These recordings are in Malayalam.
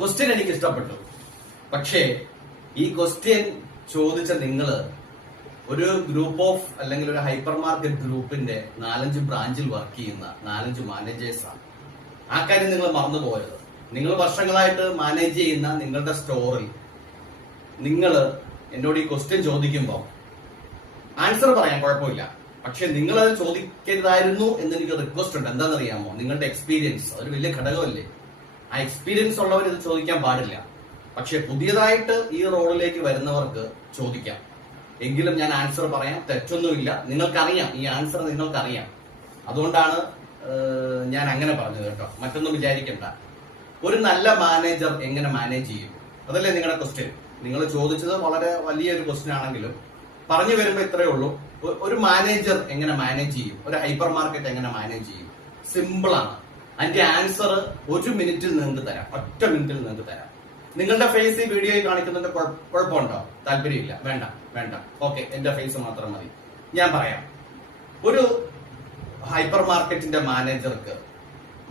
ക്വസ്റ്റ്യൻ എനിക്ക് ഇഷ്ടപ്പെട്ടു. പക്ഷേ ഈ ക്വസ്റ്റ്യൻ ചോദിച്ച നിങ്ങള് ഒരു ഗ്രൂപ്പ് ഓഫ് അല്ലെങ്കിൽ ഒരു ഹൈപ്പർ മാർക്കറ്റ് ഗ്രൂപ്പിന്റെ 4-5 ബ്രാഞ്ചിൽ വർക്ക് ചെയ്യുന്ന 4-5 മാനേജേഴ്സാണ്. ആ കാര്യം നിങ്ങൾ മറന്നുപോയത്. നിങ്ങൾ വർഷങ്ങളായിട്ട് മാനേജ് ചെയ്യുന്ന നിങ്ങളുടെ സ്റ്റോറിൽ നിങ്ങൾ എന്നോട് ഈ ക്വസ്റ്റ്യൻ ചോദിക്കുമ്പോൾ ആൻസർ പറയാൻ കുഴപ്പമില്ല. പക്ഷെ നിങ്ങൾ അത് ചോദിക്കരുതായിരുന്നു എന്ന് എനിക്ക് റിക്വസ്റ്റ് ഉണ്ട്. എന്താണെന്നറിയാമോ? നിങ്ങളുടെ എക്സ്പീരിയൻസ് അതൊരു വലിയ ഘടകമല്ലേ. ആ എക്സ്പീരിയൻസ് ഉള്ളവർ ഇത് ചോദിക്കാൻ പാടില്ല. പക്ഷെ പുതിയതായിട്ട് ഈ റോഡിലേക്ക് വരുന്നവർക്ക് ചോദിക്കാം. എങ്കിലും ഞാൻ ആൻസർ പറയാം, തെറ്റൊന്നുമില്ല. നിങ്ങൾക്കറിയാം, ഈ ആൻസർ നിങ്ങൾക്കറിയാം. അതുകൊണ്ടാണ് ഞാൻ അങ്ങനെ പറഞ്ഞത് കേട്ടോ. മറ്റൊന്നും വിചാരിക്കണ്ട. ഒരു നല്ല മാനേജർ എങ്ങനെ മാനേജ് ചെയ്യും? അതല്ലേ നിങ്ങളുടെ ക്വസ്റ്റ്യൻ. നിങ്ങൾ ചോദിച്ചത് വളരെ വലിയൊരു ക്വസ്റ്റ്യൻ ആണെങ്കിലും പറഞ്ഞു വരുമ്പോൾ ഇത്രയേ ഉള്ളൂ. ഒരു മാനേജർ എങ്ങനെ മാനേജ് ചെയ്യും? ഒരു ഹൈപ്പർ മാർക്കറ്റ് എങ്ങനെ മാനേജ് ചെയ്യും? സിമ്പിൾ ആണ്. അതിന്റെ ആൻസർ 1 മിനിറ്റിൽ നിങ്ങൾക്ക് തരാം. ഒറ്റ മിനിറ്റിൽ നിങ്ങൾക്ക് തരാം. നിങ്ങളുടെ ഫേസ് ഈ വീഡിയോയിൽ കാണിക്കുന്നതിന്റെ കുഴപ്പമുണ്ടോ? താല്പര്യമില്ല? വേണ്ട വേണ്ട, ഓക്കെ, എന്റെ ഫേസ് മാത്രം മതി. ഞാൻ പറയാം. ഒരു ഹൈപ്പർ മാർക്കറ്റിന്റെ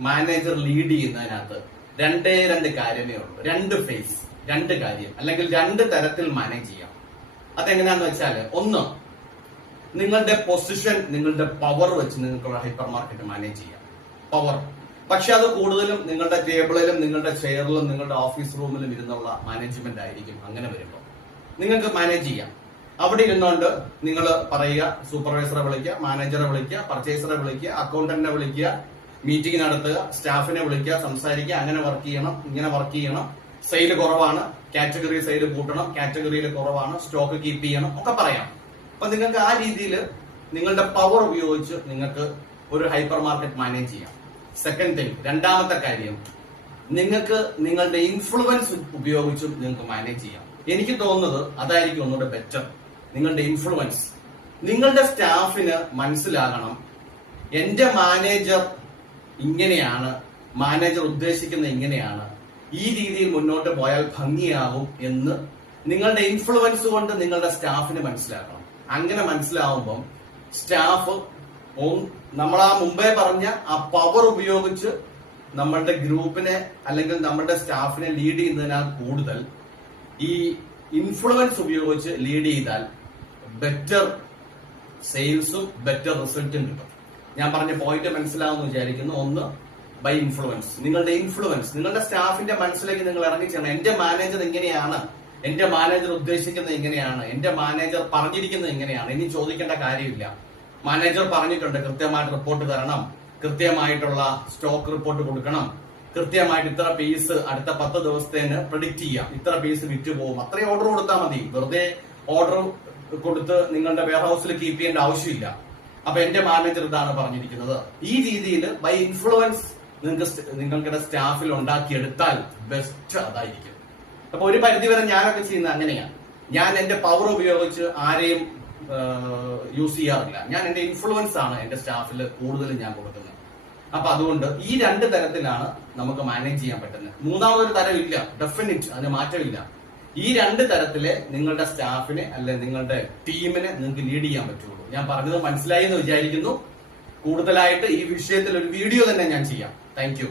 മാനേജർ ലീഡ് ചെയ്യുന്നതിനകത്ത് 2 കാര്യമേ ഉള്ളൂ. 2 ഫേസ്, 2 കാര്യം, അല്ലെങ്കിൽ 2 തരത്തിൽ മാനേജ് ചെയ്യാം. അതെങ്ങനെയാന്ന് വെച്ചാല്, ഒന്ന്, നിങ്ങളുടെ പൊസിഷൻ, നിങ്ങളുടെ പവർ വെച്ച് നിങ്ങൾക്ക് ഹൈപ്പർ മാർക്കറ്റ് മാനേജ് ചെയ്യാം. പവർ. പക്ഷെ അത് കൂടുതലും നിങ്ങളുടെ ടേബിളിലും നിങ്ങളുടെ ചെയറിലും നിങ്ങളുടെ ഓഫീസ് റൂമിലും ഇരുന്നുള്ള മാനേജ്മെന്റ് ആയിരിക്കും. അങ്ങനെ വരുമ്പോൾ നിങ്ങൾക്ക് മാനേജ് ചെയ്യാം. അവിടെ ഇരുന്നുകൊണ്ട് നിങ്ങൾ പറയുക, സൂപ്പർവൈസറെ വിളിക്കുക, മാനേജറെ വിളിക്കുക, പർച്ചേസറെ വിളിക്കുക, അക്കൗണ്ടന്റിനെ വിളിക്കുക, മീറ്റിംഗ് നടത്തുക, സ്റ്റാഫിനെ വിളിക്കുക, സംസാരിക്കുക, അങ്ങനെ വർക്ക് ചെയ്യണം, ഇങ്ങനെ വർക്ക് ചെയ്യണം, സെയിൽ കുറവാണ്, കാറ്റഗറി സെയിൽ കൂട്ടണം, കാറ്റഗറിയിൽ കുറവാണ്, സ്റ്റോക്ക് കീപ്പ് ചെയ്യണം, ഒക്കെ പറയാം. അപ്പൊ നിങ്ങൾക്ക് ആ രീതിയിൽ നിങ്ങളുടെ പവർ ഉപയോഗിച്ച് നിങ്ങൾക്ക് ഒരു ഹൈപ്പർ മാർക്കറ്റ് മാനേജ് ചെയ്യാം. സെക്കൻഡ് തിങ്, രണ്ടാമത്തെ കാര്യം, നിങ്ങൾക്ക് നിങ്ങളുടെ ഇൻഫ്ലുവൻസ് ഉപയോഗിച്ചും നിങ്ങൾക്ക് മാനേജ് ചെയ്യാം. എനിക്ക് തോന്നുന്നത് അതായിരിക്കും ഒന്നുകൂടെ ബെറ്റർ. നിങ്ങളുടെ ഇൻഫ്ലുവൻസ്, നിങ്ങളുടെ സ്റ്റാഫിന് മനസ്സിലാകണം, എന്റെ മാനേജർ ഇങ്ങനെയാണ്, മാനേജർ ഉദ്ദേശിക്കുന്നത് ഇങ്ങനെയാണ്, ഈ രീതിയിൽ മുന്നോട്ട് പോയാൽ ഭംഗിയാകും എന്ന് നിങ്ങളുടെ ഇൻഫ്ലുവൻസ് കൊണ്ട് നിങ്ങളുടെ സ്റ്റാഫിന് മനസ്സിലാക്കണം. അങ്ങനെ മനസ്സിലാവുമ്പം സ്റ്റാഫ് നമ്മൾ ആ മുമ്പേ പറഞ്ഞ ആ പവർ ഉപയോഗിച്ച് നമ്മളുടെ ഗ്രൂപ്പിനെ അല്ലെങ്കിൽ നമ്മളുടെ സ്റ്റാഫിനെ ലീഡ് ചെയ്യുന്നതിനാൽ കൂടുതൽ ഈ ഇൻഫ്ലുവൻസ് ഉപയോഗിച്ച് ലീഡ് ചെയ്താൽ ബെറ്റർ സെയിൽസും ബെറ്റർ റിസൾട്ടും കിട്ടും. ഞാൻ പറഞ്ഞ പോയിന്റ് മനസ്സിലാവുമെന്ന് വിചാരിക്കുന്നു. ഒന്ന്, ബൈ ഇൻഫ്ലുവൻസ്. നിങ്ങളുടെ ഇൻഫ്ലുവൻസ്, നിങ്ങളുടെ സ്റ്റാഫിന്റെ മനസ്സിലേക്ക് നിങ്ങൾ ഇറങ്ങിച്ചേരണം. എന്റെ മാനേജർ ഇങ്ങനെയാണ്, എന്റെ മാനേജർ ഉദ്ദേശിക്കുന്നത് ഇങ്ങനെയാണ്, എന്റെ മാനേജർ പറഞ്ഞിരിക്കുന്നത് ഇങ്ങനെയാണ്. ഇനി ചോദിക്കേണ്ട കാര്യമില്ല. മാനേജർ പറഞ്ഞിട്ടുണ്ട്, കൃത്യമായിട്ട് റിപ്പോർട്ട് തരണം, കൃത്യമായിട്ടുള്ള സ്റ്റോക്ക് റിപ്പോർട്ട് കൊടുക്കണം, കൃത്യമായിട്ട് ഇത്ര പീസ് അടുത്ത 10 ദിവസത്തേന് പ്രഡിക്റ്റ് ചെയ്യാം, ഇത്ര പീസ് വിറ്റ് പോകും. അത്രയും ഓർഡർ കൊടുത്താൽ മതി. വെറുതെ ഓർഡർ കൊടുത്ത് നിങ്ങളുടെ വെയർ ഹൗസിൽ കീപ്പ് ചെയ്യേണ്ട ആവശ്യമില്ല. അപ്പൊ എന്റെ മാനേജർ ഇതാണ് പറഞ്ഞിരിക്കുന്നത്. ഈ രീതിയിൽ ബൈ ഇൻഫ്ലുവൻസ് നിങ്ങളുടെ സ്റ്റാഫിൽ ഉണ്ടാക്കിയെടുത്താൽ ബെസ്റ്റ് അതായിരിക്കും. അപ്പൊ ഒരു പരിധിവരെ ഞാനൊക്കെ ചെയ്യുന്നത് അങ്ങനെയാണ്. ഞാൻ എന്റെ പവർ ഉപയോഗിച്ച് ആരെയും യൂസ് ചെയ്യാറില്ല. ഞാൻ എന്റെ ഇൻഫ്ലുവൻസ് ആണ് എന്റെ സ്റ്റാഫിൽ കൂടുതലും ഞാൻ കൊടുക്കുന്നത്. അപ്പൊ അതുകൊണ്ട് ഈ 2 തരത്തിലാണ് നമുക്ക് മാനേജ് ചെയ്യാൻ പറ്റുന്നത്. മൂന്നാമതൊരു തരമില്ല, ഡെഫിനിറ്റ്, അതിന് മാറ്റമില്ല. ഈ 2 തരത്തിലെ നിങ്ങളുടെ സ്റ്റാഫിനെ അല്ലെ നിങ്ങളുടെ ടീമിനെ നിങ്ങൾക്ക് ലീഡ് ചെയ്യാൻ പറ്റുള്ളൂ. ഞാൻ പറഞ്ഞത് മനസ്സിലായി എന്ന് വിചാരിക്കുന്നു. കൂടുതലായിട്ട് ഈ വിഷയത്തിൽ ഒരു വീഡിയോ തന്നെ ഞാൻ ചെയ്യാം. Thank you.